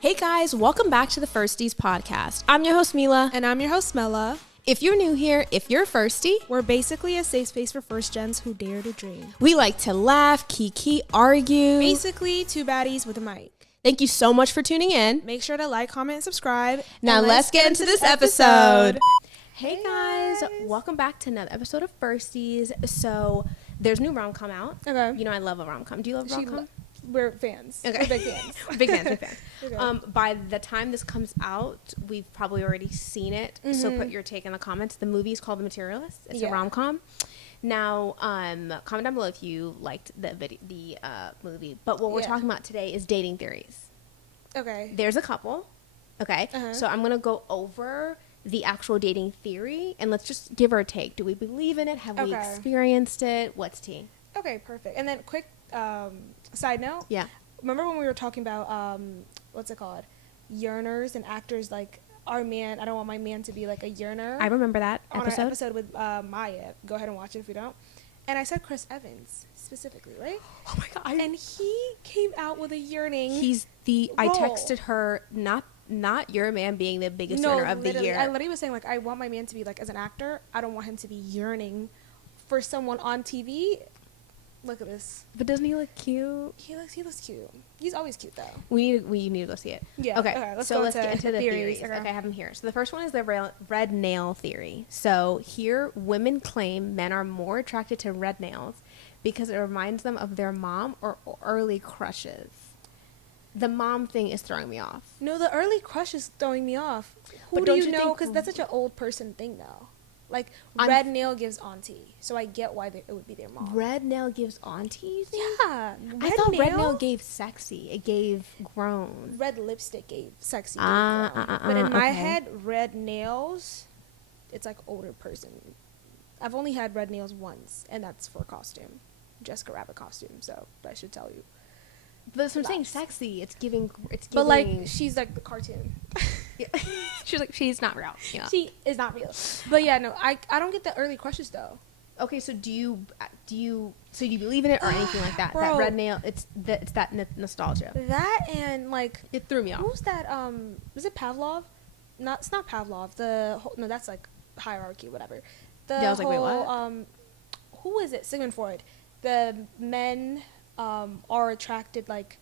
Hey guys, welcome back to the Firsties podcast. I'm your host Mila. And I'm your host Mela. If you're new here, if you're a Firstie, We're basically a safe space for first gens who dare to dream. we like to laugh, kiki, argue. Basically, two baddies with a mic. Thank you so much for tuning in. Make sure to like, comment, and subscribe. Now And let's get into this episode. Hey guys, welcome back to another episode of Firsties. So there's new rom-com out. Okay. You know I love a rom-com. Do you love a rom-com? We're fans. Okay. We're big fans. Big fans, big fans. Okay. By the time this comes out, we've probably already seen it. So put your take in the comments. The movie is called The Materialist. It's a rom-com. Now, comment down below if you liked the movie. But what we're talking about today is dating theories. Okay. There's a couple. Okay. Uh-huh. So I'm gonna go over the actual dating theory and let's just give our take. Do we believe in it? Have we Okay. experienced it? What's tea? Okay, perfect. And then quick side note. Yeah. Remember when we were talking about, what's it called? Yearners and actors like, our man, I don't want my man to be like a yearner. I remember that on episode. our episode with Maya. Go ahead and watch it if you don't. And I said Chris Evans specifically, right? Oh my god. And he came out with a yearning. He's the. I role. texted her not your man being the biggest earner of the literally, year. I literally was saying, like, I want my man to be, like, as an actor, I don't want him to be yearning for someone on TV. Look at this. But doesn't he look cute? He looks cute. He's always cute, though. We need to go see it. Yeah. Okay. Let's so go let's get into the theories. theories. Okay, I have them here. So the first one is the red nail theory. So here, women claim men are more attracted to red nails because it reminds them of their mom or early crushes. The mom thing is throwing me off. No, the early crush is throwing me off. Who But do don't you you know? think- Because that's such an old person thing, though. Like, I'm- red nail gives auntie. So I get why it would be their mom. Red nail gives auntie, you think? Yeah. I thought red nail gave sexy. It gave grown. Red lipstick gave sexy. Ah, but in my okay. head, red nails, it's like older person. I've only had red nails once, and that's for costume. Jessica Rabbit costume, so I should tell you. But that's what I'm saying, Lots. sexy. It's giving. But, like, she's like the cartoon. Yeah. She's like, she's not real. Yeah. She is not real. But yeah, no, I don't get the early crushes, though. Okay, so do you believe in it or anything like that? That Bro. red nail, it's that nostalgia. That and, like, It threw me off. who's that, was it Pavlov? It's not Pavlov. No, that's, like, hierarchy, whatever. Yeah, I was like, wait, what? Who is it? Sigmund Freud. The men are attracted, like,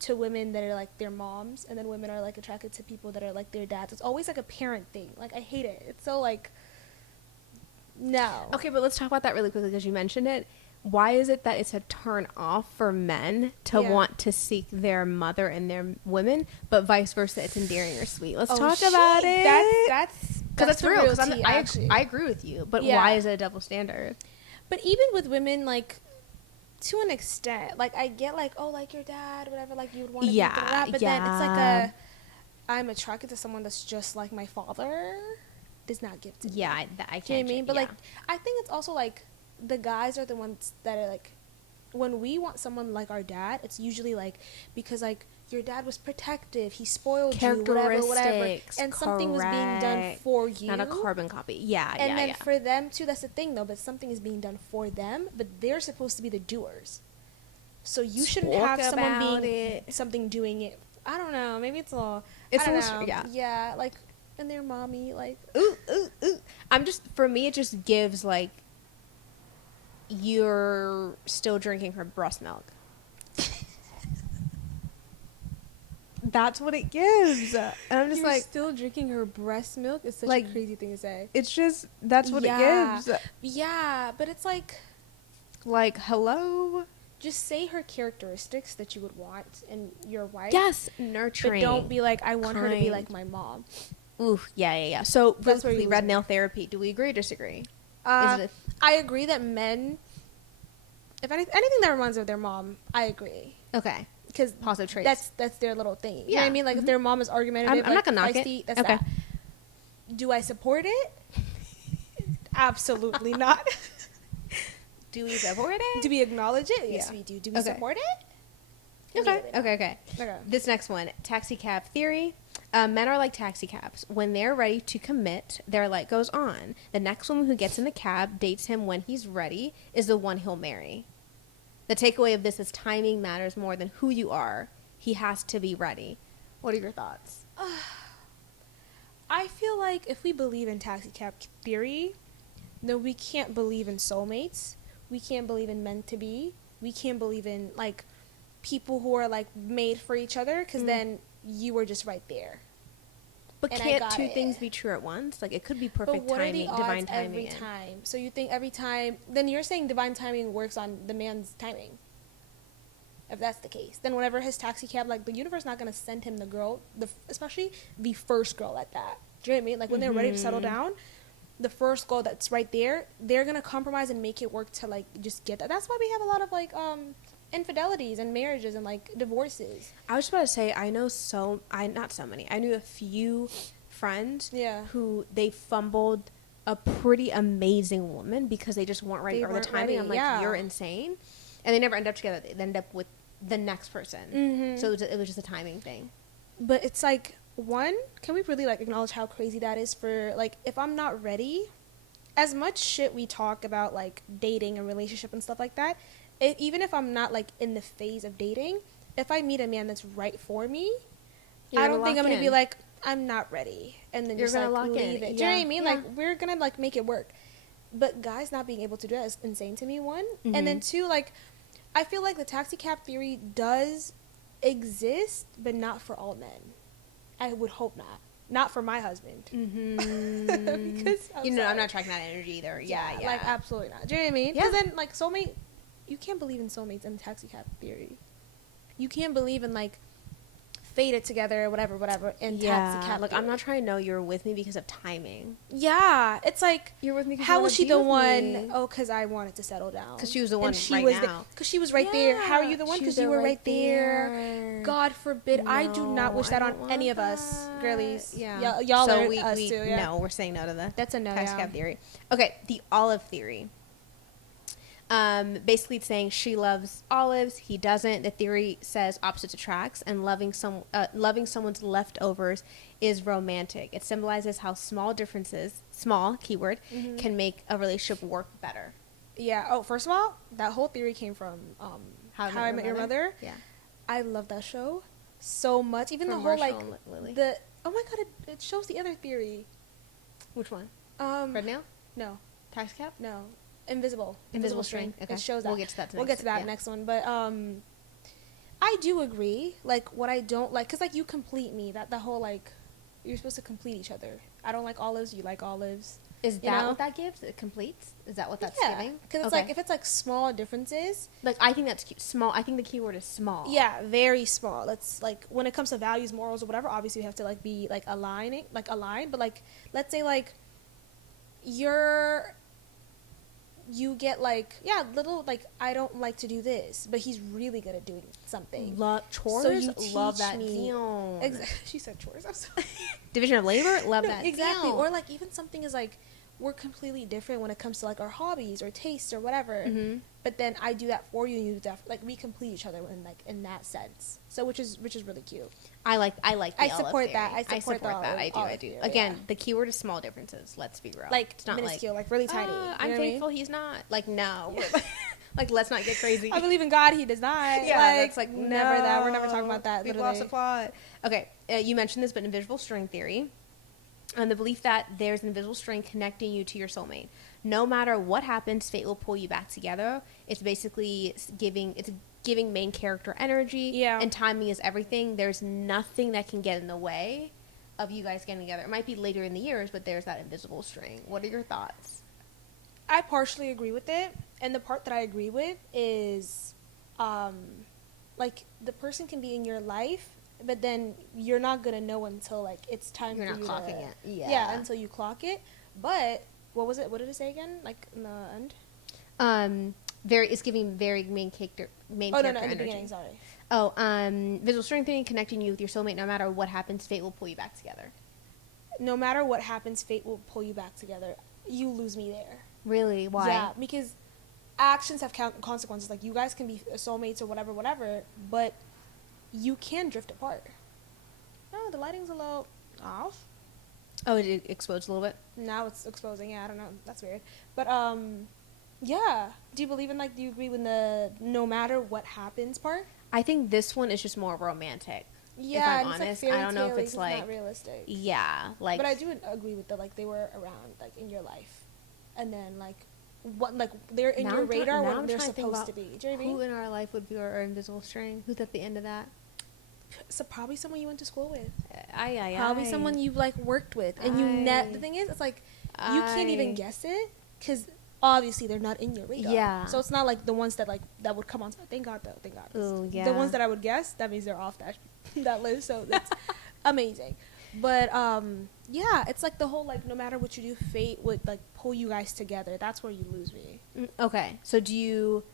to women that are like their moms, and then women are like attracted to people that are like their dads. It's always like a parent thing. Like, I hate it. It's so like, no. Okay, but let's talk about that really quickly because you mentioned it. Why is it that it's a turn off for men to Yeah. want to seek their mother and their women, but vice versa, it's endearing or sweet? Let's Oh, talk shit. about it. That's Because that's the real. real 'Cause tea, I actually. agree with you, but Yeah. why is it a double standard? But even with women, like, to an extent, like, I get like, oh, like your dad, whatever, like you would want to Yeah, do that, but then it's like yeah. I'm attracted to someone that's just like my father. Does not give to me. Yeah, I Do you know can't. what I mean? But yeah. like, I think it's also like the guys are the ones that are like, when we want someone like our dad, it's usually like because like your dad was protective, he spoiled you, whatever, Characteristics, and something was being done correct. for you, Not a carbon copy. Yeah, and yeah, then yeah. for them too. That's the thing though. But something is being done for them, but they're supposed to be the doers. So you shouldn't Talk have someone about being it. something doing it. I don't know. Maybe it's a little. It's I a don't little- know. yeah. Yeah, like, and their mommy, like, Ooh. For me, it just gives like you're still drinking her breast milk. That's what it gives. And I'm just you're like, still drinking her breast milk. It's such like, a crazy thing to say. it's just, that's what Yeah. it gives. Yeah, but it's like, Like, hello? just say her characteristics that you would want in your wife. Yes, But nurturing. don't be like, I want her to be kind. like my mom. Oof, yeah. So, That's where basically, you red lose nail therapy. Do we agree or disagree? Uh, Is it I agree that men, if anything that reminds them of their mom, I agree. okay? Because Positive traits. that's their little thing. You know what Yeah. I mean? Like, if their mom is argumentative, I'm not gonna knock it. feisty, that's Okay. that. Do I support it? Absolutely not. Do we support it? Do we acknowledge it? Yes, Yeah. we do. Do we Okay. support it? Okay. Yeah. Okay. Okay. This next one, taxi cab theory. Men are like taxi cabs. When they're ready to commit, their light goes on. The next woman who gets in the cab, dates him when he's ready, is the one he'll marry. The takeaway of this is timing matters more than who you are. He has to be ready. What are your thoughts? I feel like if we believe in taxi cab theory, then we can't believe in soulmates. We can't believe in meant to be. We can't believe in like people who are like made for each other, because then you were just right there. But And can't two things be true at once? Like, it could be perfect but what timing, are the odds divine timing. every time? So you think every time? Then you're saying divine timing works on the man's timing. If that's the case, then whenever his taxi cab, like the universe not gonna send him the girl, especially the first girl at that. Do you know what I mean? Like when they're ready to settle down, the first girl that's right there, they're gonna compromise and make it work to like just get that. That's why we have a lot of like infidelities and marriages and like divorces. I was just about to say, I knew a few friends who they fumbled a pretty amazing woman because they just weren't ready for the timing. I'm like, you're insane. And they never end up together. They end up with the next person. So it was just a timing thing. But it's like, one, can we really like acknowledge how crazy that is for like, if I'm not ready, as much shit we talk about like dating and relationship and stuff like that, even if I'm not like in the phase of dating, if I meet a man that's right for me, I don't think I'm gonna be like, I'm not ready, and then you're just gonna like leave it. Do you know what I mean? Like we're gonna like make it work. But guys not being able to do that is insane to me, one. And then two, like I feel like the taxi cab theory does exist, but not for all men. I would hope not. Not for my husband. Because I'm not tracking that energy either. Yeah. Like absolutely not. Do you know what I mean? Because then like soulmate, you can't believe in soulmates in the taxi cab theory. You can't believe in like fated together, whatever, in taxi cab. Like, I'm not trying to know you're with me because of timing. Yeah, it's like, you're with me. How was she the one? Me. Oh, because I wanted to settle down. Because she was the one now. Because she was right there. How are you the one? Because you were right there. God forbid. No, I do not wish that on any of us, girlies. Yeah. Y'all so are us too. Yeah. No, we're saying no to the That's a no. Taxi cab theory. Okay, the olive theory. Basically it's saying she loves olives, he doesn't. The theory says opposites attracts, and loving someone's leftovers is romantic. It symbolizes how small differences, small keyword, can make a relationship work better. Yeah. Oh, first of all, that whole theory came from How I Met Your Mother. Yeah. I love that show so much. Even from the whole Marshall like Lily. Oh my god, it shows the other theory. Which one? Red Nail? No. Taxi cab? No. Invisible string. Okay. It shows that. We'll get to that. We'll get to that next one. But I do agree. Like what I don't like, because like you complete me. That the whole like you're supposed to complete each other. I don't like olives. You like olives. Is that what that gives? It completes? Is that what that's giving? Because it's like, if it's like small differences. Like, I think that's small. I think the keyword is small. Yeah, very small. That's like, when it comes to values, morals, or whatever, obviously we have to like be like aligned. But like, let's say like you get like, little, like, I don't like to do this, but he's really good at doing something. Chores? So you love that. She said chores. I'm sorry. Division of labor? Love that. Exactly. Or like even something is like, we're completely different when it comes to like our hobbies or tastes or whatever. But then I do that for you, and you do that, like we complete each other in that sense. So which is really cute. I like. I support that. I support that. I do. Again, the keyword is small differences. Let's be real. Like it's not minuscule, like really tiny. I'm faithful. He's not. Like no. Like let's not get crazy. I believe in God. He does not. Yeah, that's like never that. We're never talking about that. We've lost the plot. Okay, you mentioned this, but invisible string theory. And the belief that there's an invisible string connecting you to your soulmate. No matter what happens, fate will pull you back together. It's basically giving main character energy. Yeah. And timing is everything. There's nothing that can get in the way of you guys getting together. It might be later in the years, but there's that invisible string. What are your thoughts? I partially agree with it. And the part that I agree with is, like, the person can be in your life, but then you're not gonna know until like it's time for you. You're not clocking it. Yeah, until you clock it. But what was it? What did it say again? Like in the end? It's giving very main character energy. In the beginning, sorry. Visual string theory connecting you with your soulmate. No matter what happens, fate will pull you back together. No matter what happens, fate will pull you back together. You lose me there. Really? Why? Yeah, because actions have consequences. Like you guys can be soulmates or whatever, but you can drift apart. Oh, the lighting's a little off. Oh, it explodes a little bit? Now it's exposing. Yeah, I don't know. That's weird. But, yeah. Do you agree with the no matter what happens part? I think this one is just more romantic. Yeah, if I'm and honest. it's like I don't know if it's like not realistic. Yeah, like. But I do agree with that. Like they were around, like in your life, and then like what, like they're in your radar when they're supposed to be. Do you know what I mean? Who in our life would be our invisible string? Who's at the end of that? So probably someone you went to school with. Aye. Probably someone you like worked with, and the thing is, it's like you can't even guess it because obviously they're not in your radar. Yeah. So it's not like the ones that like that would come on. Thank God though. Thank God. Oh yeah. The ones that I would guess, that means they're off that list. So that's amazing. But yeah, it's like the whole like no matter what you do, fate would like pull you guys together. That's where you lose me. Okay. So do you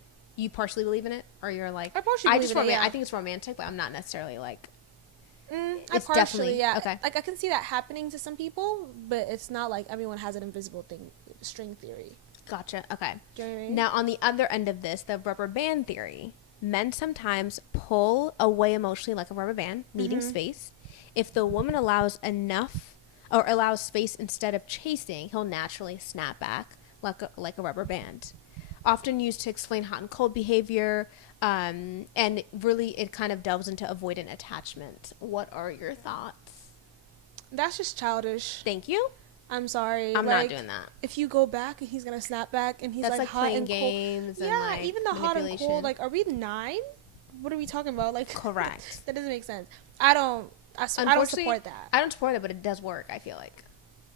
partially believe in it, or you're like I partially believe in it, yeah. I think it's romantic, but I'm not necessarily like. I partially, yeah. Okay. Like I can see that happening to some people, but it's not like everyone has an invisible string theory. Gotcha. Okay. Do you know what I mean? Now, on the other end of this, the rubber band theory, men sometimes pull away emotionally like a rubber band, needing space. If the woman allows space instead of chasing, he'll naturally snap back like a rubber band. Often used to explain hot and cold behavior, and really it kind of delves into avoidant attachment. What are your thoughts? That's just childish. Thank you. I'm sorry. I'm not doing that. If you go back and he's gonna snap back and he's That's like hot playing and games cold. and Yeah, like even the hot and cold. Like, are we 9? What are we talking about? Like, correct. That doesn't make sense. I don't support that. I don't support it, but it does work. I feel like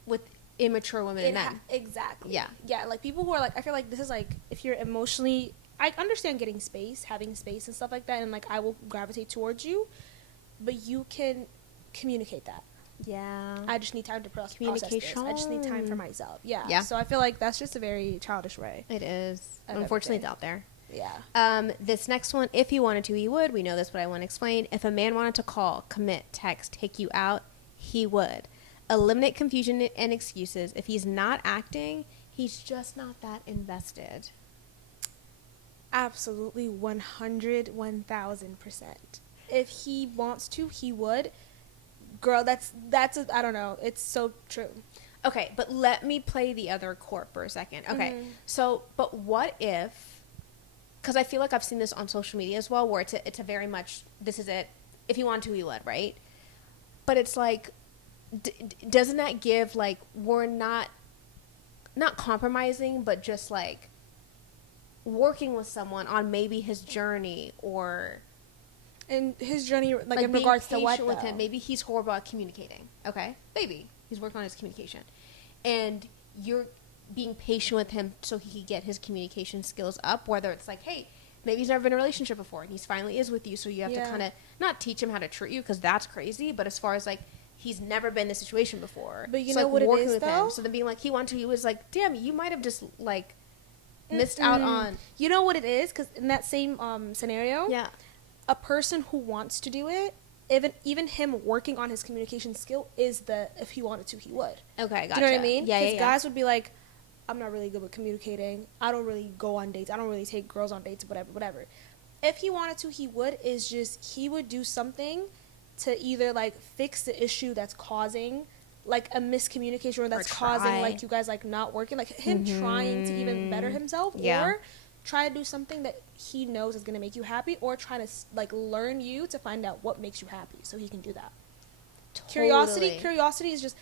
with immature women and men. Exactly. Yeah. Yeah. Like people who are like, I feel like this is like if you're emotionally. I understand getting space, having space and stuff like that, and like I will gravitate towards you, but you can communicate that. Yeah. I just need time to process this. I just need time for myself. Yeah. Yeah. So I feel like that's just a very childish way. It is. Unfortunately, it's out there. Yeah. This next one, if he wanted to, he would. We know this, but I want to explain. If a man wanted to call, commit, text, take you out, he would. Eliminate confusion and excuses. If he's not acting, he's just not that invested. Absolutely 100, 1000%. If he wants to, he would. Girl, I don't know. It's so true. Okay, but let me play the other court for a second. Okay, so, but what if, because I feel like I've seen this on social media as well, where it's a very much, this is it, if he wanted to, he would, right? But it's like, doesn't that give, like, we're not compromising, but just, like, working with someone on maybe his journey or... And his journey, like in regards to what, with him. Maybe he's horrible at communicating. Okay, maybe he's working on his communication, and you're being patient with him so he can get his communication skills up. Whether it's like, hey, maybe he's never been in a relationship before, and he finally is with you, so you have to kind of not teach him how to treat you because that's crazy. But as far as like he's never been in this situation before, but you know what it is though. Him, so then being like he wanted to, he was like, damn, you might have just like missed out on. You know what it is? Because in that same scenario, yeah. A person who wants to do it, even him working on his communication skill is if he wanted to, he would. Okay, gotcha. Do you know what I mean? Yeah, Because guys would be like, I'm not really good with communicating. I don't really go on dates. I don't really take girls on dates, whatever. If he wanted to, he would. Is just he would do something to either like fix the issue that's causing like a miscommunication or that's causing like you guys like not working, like him trying to even better himself, or try to do something that he knows is going to make you happy, or try to like learn you to find out what makes you happy so he can do that. Totally. Curiosity is just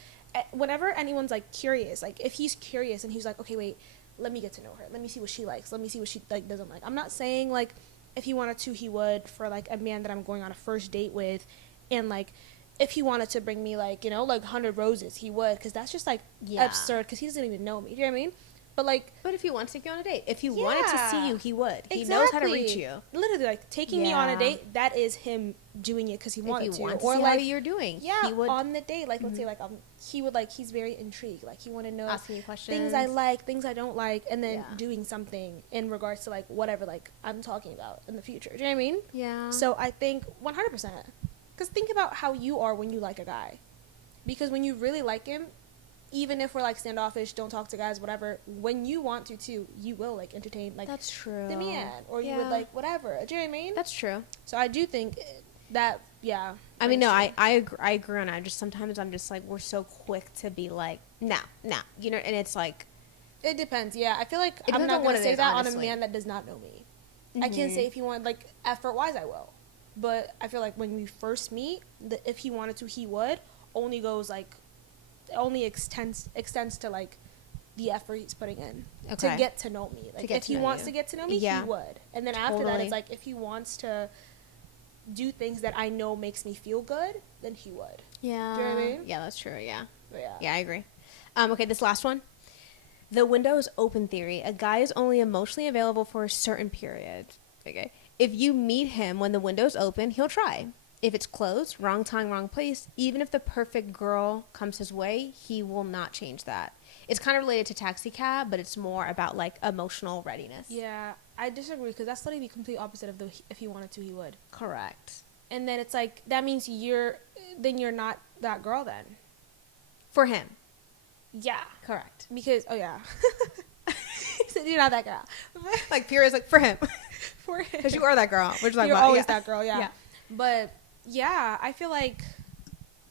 whenever anyone's like curious, like if he's curious and he's like, okay, wait, let me get to know her, let me see what she likes, let me see what she like doesn't like. I'm not saying like if he wanted to, he would for like a man that I'm going on a first date with, and like if he wanted to bring me like, you know, like 100 roses, he would, because that's just like absurd, because he doesn't even know me. Do you know what I mean? But if he wants to take you on a date, if he wanted to see you, he would. Exactly. He knows how to reach you. Literally, like taking me on a date, that is him doing it because he wanted to. Or see like how you're doing. Yeah, he would, on the date, like let's say like he would like he's very intrigued, like he want to know asking you questions, things I like, things I don't like, and then doing something in regards to like whatever like I'm talking about in the future. Do you know what I mean? Yeah. So I think 100%. Because think about how you are when you like a guy. Because when you really like him, even if we're like standoffish, don't talk to guys, whatever, when you want to too, you will like entertain like that's true the man, or you would like whatever. Do you know what I mean? That's true. So I do think that I mean, no, I agree on that. Just sometimes I'm just like, we're so quick to be like, nah, you know, and it's like it depends. Yeah, I feel like I'm not gonna say that honestly on a man that does not know me. I can't say if you want like effort wise, I will. but I feel like when we first meet, if he wanted to, he would. Only goes like, only extends to like the effort he's putting in to get to know me. Like if he wants to get to know me, he would. And then after that, it's like if he wants to do things that I know makes me feel good, then he would. Yeah. Do you know what I mean? Yeah, that's true. Yeah. But yeah. Yeah, I agree. Okay, this last one. The windows open theory. A guy is only emotionally available for a certain period. Okay. If you meet him when the window's open, he'll try. If it's closed, wrong time, wrong place, even if the perfect girl comes his way, he will not change that. It's kind of related to taxi cab, but it's more about like emotional readiness. Yeah, I disagree because that's literally the complete opposite of the if he wanted to, he would. Correct. And then it's like that means you're not that girl then. For him. Yeah. Correct. Because you're not that girl. Like Pure is like for him. For him. Because you are that girl. Which is like you're always that girl. Yeah. But yeah, I feel like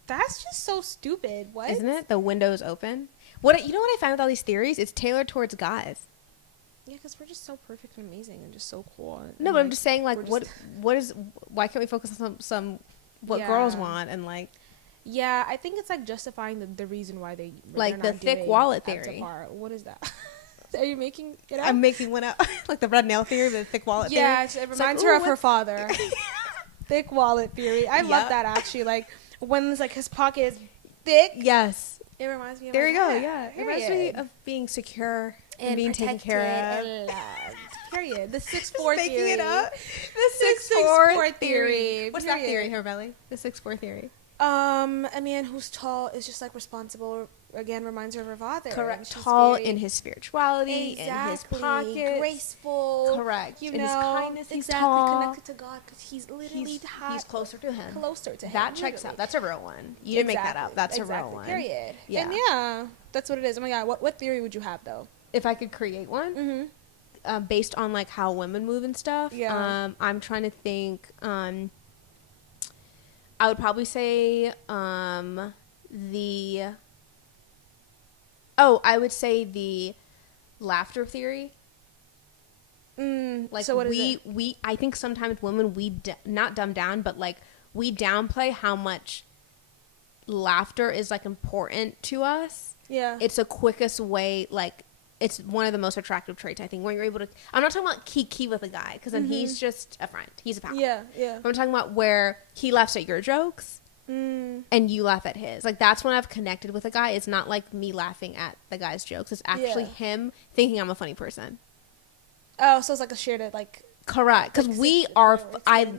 that's just so stupid. What? Isn't it? The window's open. You know what I found with all these theories? It's tailored towards guys. Yeah, because we're just so perfect and amazing and just so cool. No, but I'm just saying, like, why can't we focus on some what girls want and like. Yeah, I think it's like justifying the reason why they're like the not thick doing wallet theory. What is that? Are you making it up? I'm making one up. Like the red nail theory, the thick wallet theory. Yeah, it reminds her of her father. Thick wallet theory. I love that actually. Like when it's like his pocket is thick. Yes. It reminds me of there you go. Dad. Yeah. It reminds me of being secure and being taken care of. And loved. Period. The 6'4" theory. Making it up. The 6'4" theory. What's that theory, Hermelli? The 6'4" theory. A man who's tall is just like responsible. Again, reminds her of her father. Correct. Tall in his spirituality, exactly. in his pockets, graceful. Correct. You in know, his kindness, he's exactly tall. Connected to God because he's literally he's closer to him. That checks out. That's a real one. You didn't make that up. That's a real one. Period. Yeah. And yeah, that's what it is. Oh my God, what theory would you have though? If I could create one, based on like how women move and stuff. Yeah. I'm trying to think. I would probably say I would say the laughter theory. Like, so what is it? I think sometimes women, not dumb down, but like we downplay how much laughter is like important to us. Yeah. It's the quickest way, like it's one of the most attractive traits, I think, when you're able to, I'm not talking about kiki with a guy, because then he's just a friend. He's a pal. Yeah, yeah. I'm talking about where he laughs at your jokes and you laugh at his. Like, that's when I've connected with a guy. It's not like me laughing at the guy's jokes. It's actually him thinking I'm a funny person. Oh, so it's like a shared, like... Correct. Because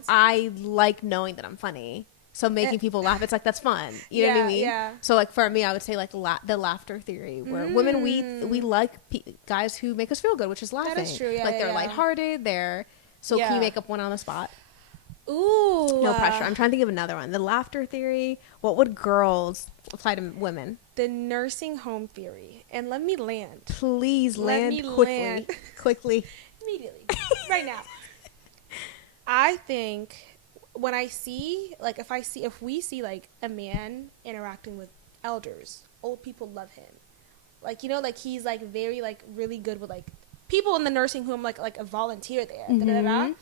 I like knowing that I'm funny. So making people laugh, it's like, that's fun. You know what I mean? Yeah. So like for me, I would say like the laughter theory, where women, we like guys who make us feel good, which is laughing. That is true. Yeah, like they're lighthearted. So can you make up one on the spot? Ooh. No pressure. I'm trying to think of another one. The laughter theory. What would girls apply to women? The nursing home theory. And let me land. Please land quickly. Quickly. Immediately. Right now. I think when I see, like, if we see, like, a man interacting with elders, old people love him. Like, you know, like, he's, like, very, like, really good with, like, people in the nursing home, like a volunteer there.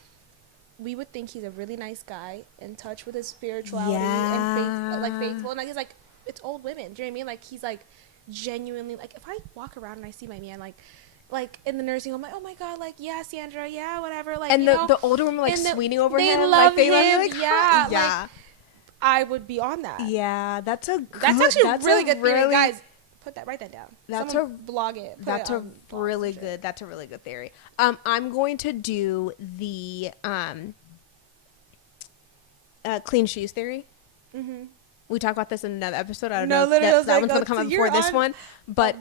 We would think he's a really nice guy, in touch with his spirituality and faithful. And, like, he's, like, it's old women. Do you know what I mean? Like, he's, like, genuinely, like, if I walk around and I see my man, like in the nursing home, like, oh my God, like, yeah, Sandra, yeah, whatever, like, and the older women like swooning over him, like they love him, like, yeah, yeah. Like, I would be on that. Yeah, that's actually a really good theory, guys. Write that down. Blog it. That's a really good theory. I'm going to do the clean shoes theory. We talked about this in another episode. I don't know if that one's going to come up before this one, but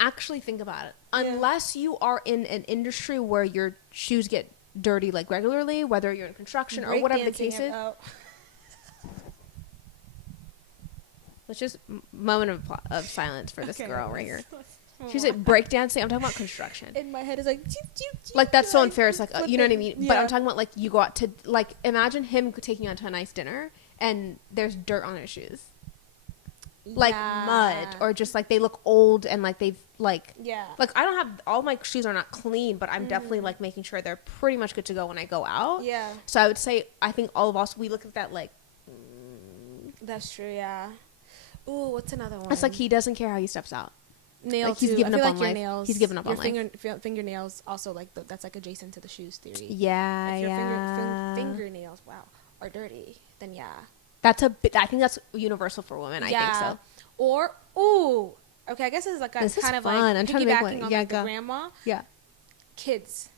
actually think about it. Unless you are in an industry where your shoes get dirty like regularly, whether you're in construction or whatever the case is. Let's just moment of silence for this girl right here. She's like breakdancing. I'm talking about construction. In my head is like, like that's so unfair. It's like you know what I mean. Yeah. But I'm talking about like you go out to imagine him taking you out to a nice dinner and there's dirt on his shoes. like mud, or just like they look old and like they've like I don't have, all my shoes are not clean, but I'm definitely like making sure they're pretty much good to go when I go out. So I would say, I think all of us, we look at that like that's true. Ooh, what's another one? It's like he doesn't care how he steps out. Nail like he's too. given I up feel on like your life. nails, He's given up on life. Fingernails also, like that's like adjacent to the shoes theory. If your fingernails are dirty, then that's I think that's universal for women. I think so. Or okay, I guess this is like this kind is of fun. like I'm trying to make piggybacking on like the grandma. Kids.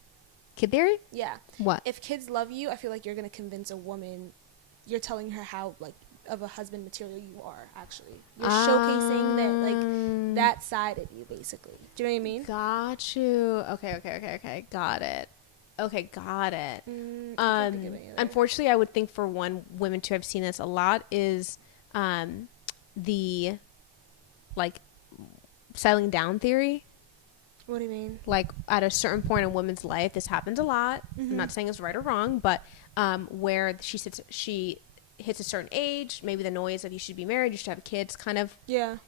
Kid theory? Yeah. What? If kids love you, I feel like you're gonna convince a woman. You're telling her how like of a husband material you are. Actually, you're showcasing that like that side of you, basically. Do you know what I mean? Got you. Okay. Got it. Unfortunately, I would think for women too, I've seen this a lot, is the like settling down theory. What do you mean? Like at a certain point in a woman's life, this happens a lot. I'm not saying it's right or wrong, but where she hits a certain age, maybe the noise of you should be married, you should have kids, kind of.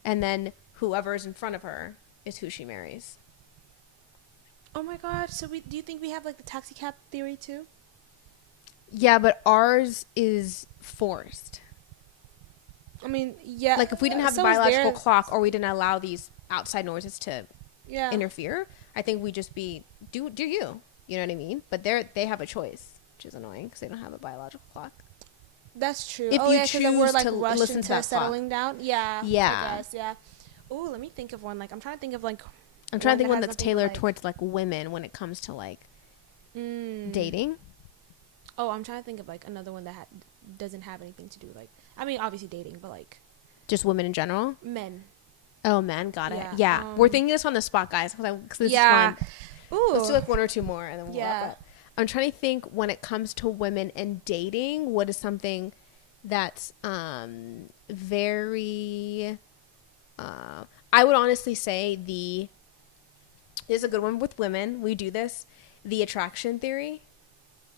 And then whoever is in front of her is who she marries. Oh my god! So do you think we have like the taxi cab theory too? Yeah, but ours is forced. I mean, yeah. Like if we didn't have the biological clock, or we didn't allow these outside noises to interfere, I think we'd just be do you. You know what I mean? But they have a choice, which is annoying because they don't have a biological clock. That's true. If you choose we're like to rushed listen into to that settling clock. down. Yeah. I guess, Ooh, let me think of one. Like I'm trying to think of like. I'm trying to think one that's tailored towards like women when it comes to like dating. Oh, I'm trying to think of like another one that doesn't have anything to do with, like, I mean obviously dating, but like just women in general. Men. Oh, men, got it. Yeah, we're thinking this on the spot, guys, because this is fun. Ooh, let's do like one or two more, and then we'll wrap up. I'm trying to think when it comes to women and dating, what is something that's very. I would honestly say there's a good one with women. We do this, the attraction theory,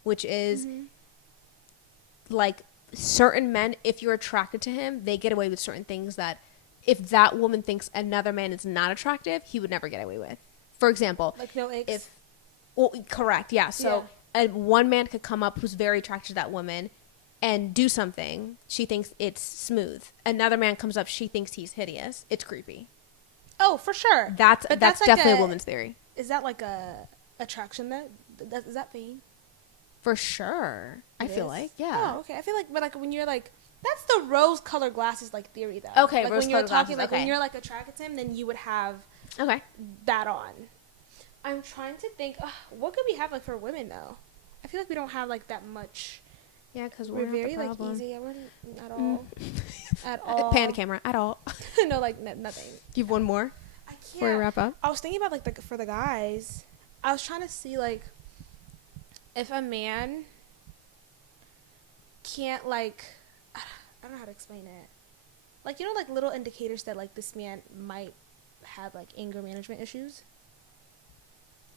which is like certain men, if you're attracted to him, they get away with certain things that if that woman thinks another man is not attractive, he would never get away with. For example, like no eggs. Correct, yeah. So one man could come up who's very attracted to that woman and do something. She thinks it's smooth. Another man comes up, she thinks he's hideous. It's creepy. Oh, for sure. That's like definitely a woman's theory. Is that like a attraction is that vain? For sure. I feel like, yeah. Oh, okay. I feel like, but like when you're like, that's the rose-colored glasses like theory though. Okay, like rose-colored glasses. Like when you're like attracted to him, then you would have that on. I'm trying to think, what could we have like for women though? I feel like we don't have like that much. Yeah, because we're very like easy. Yeah, we're at all. At all. Pan camera, at all. No, like nothing. You have one more? I can't. Before we wrap up? I was thinking about like for the guys. I was trying to see like if a man can't like, I don't know how to explain it. Like, you know, like little indicators that like this man might have like anger management issues.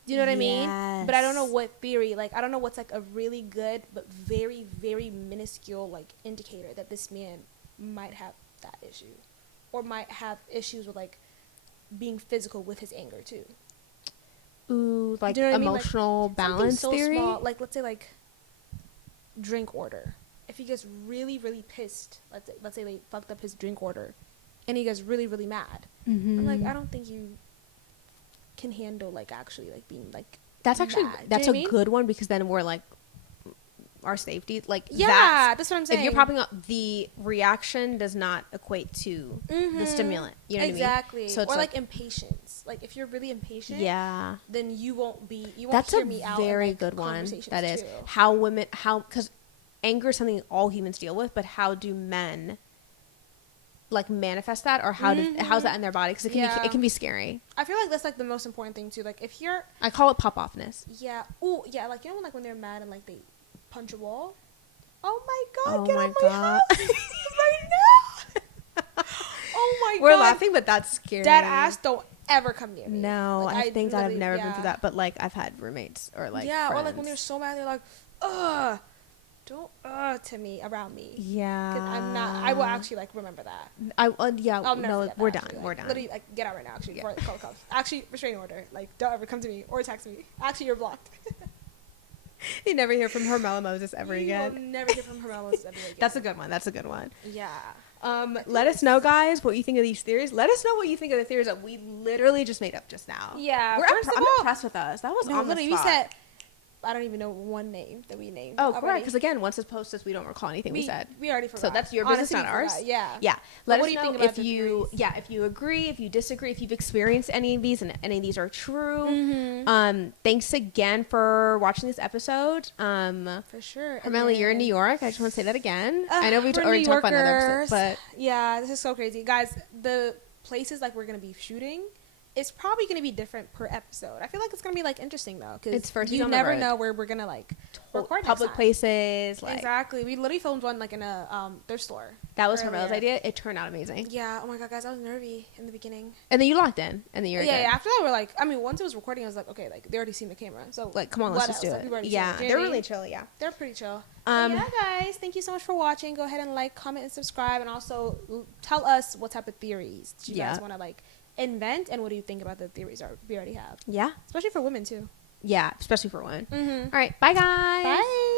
Do you know what I mean? But I don't know what theory, like, I don't know what's like a really good but very, very minuscule like indicator that this man might have that issue, or might have issues with like being physical with his anger too. Ooh, like emotional balance theory? Small, like let's say like drink order. If he gets really, really pissed, let's say they fucked up his drink order, and he gets really, really mad. I'm like, I don't think you can handle like actually like being like that's actually mad. That's a good one, because then we're like our safety, like that's what I'm saying. If you're popping up, the reaction does not equate to the stimulant. You know what I mean? Exactly. So it's or like impatience. Like if you're really impatient, then you won't hear me out. That's a very good one. That is because anger is something all humans deal with, but how do men like manifest that, or how's that in their body? Because it can be scary. I feel like that's like the most important thing too. Like if you're, I call it pop offness. Yeah. Oh yeah. Like, you know, when they're mad and like they punch a wall. Oh my god! Oh my god! Right now. Oh my god! We're laughing, but that's scary. That ass don't ever come near me. No, like, I think that I've never been through that, but like I've had roommates or like friends. Or like when they're so mad, they're like, ugh. Don't to me around me. Yeah. Because I'm not. I will actually like remember that. Yeah. I'll never No, forget we're that, done. actually. We're Like, done. literally, like, get out right now. Actually, before the call comes. Actually, restraining order. Like, don't ever come to me or text me. Actually, you're blocked. You never hear from HERMELLA Moses ever again. You will never hear from HERMELLA Moses ever again. That's a good one. That's a good one. Yeah. Let us know, guys, what you think of these theories. Let us know what you think of the theories that we literally just made up just now. Yeah. I'm impressed with us. That was on the spot. We said, I don't even know one name that we named. Oh, correct. Because again, once it's posted, we don't recall anything we said. We already forgot. So that's your business, Honestly, not ours. Yeah. Yeah. Let us what do you know think about if the you, theories? if you agree, if you disagree, if you've experienced any of these and any of these are true. Thanks again for watching this episode. For sure. HERMELLA, you're in New York. I just want to say that again. I know we we're already New talked about another Yorkers, episode, but yeah, this is so crazy, guys. The places like we're gonna be shooting, it's probably gonna be different per episode. I feel like it's gonna be like interesting though, because It's Firsties you on the never road. know where we're gonna like record next public time. places. Like, Exactly. We literally filmed one like in a thrift store. that was earlier. HERMELLA's idea. It turned out amazing. Yeah. Oh my god, guys, I was nervy in the beginning. And then you locked in, and then you're Yeah. good. After that, we're like, I mean, once it was recording, I was like, okay, like they already seen the camera, so Like, come on, what let's just do else? Like, it. we've already Yeah, seen it. they're really chill. Yeah. They're pretty chill. Um, But yeah, guys, thank you so much for watching. Go ahead and like, comment, and subscribe, and also tell us what type of theories do you guys want to like invent, and what do you think about the theories we already have, Yeah. especially for women too. Yeah, especially for women. Mm-hmm. All right. Bye, guys. Bye.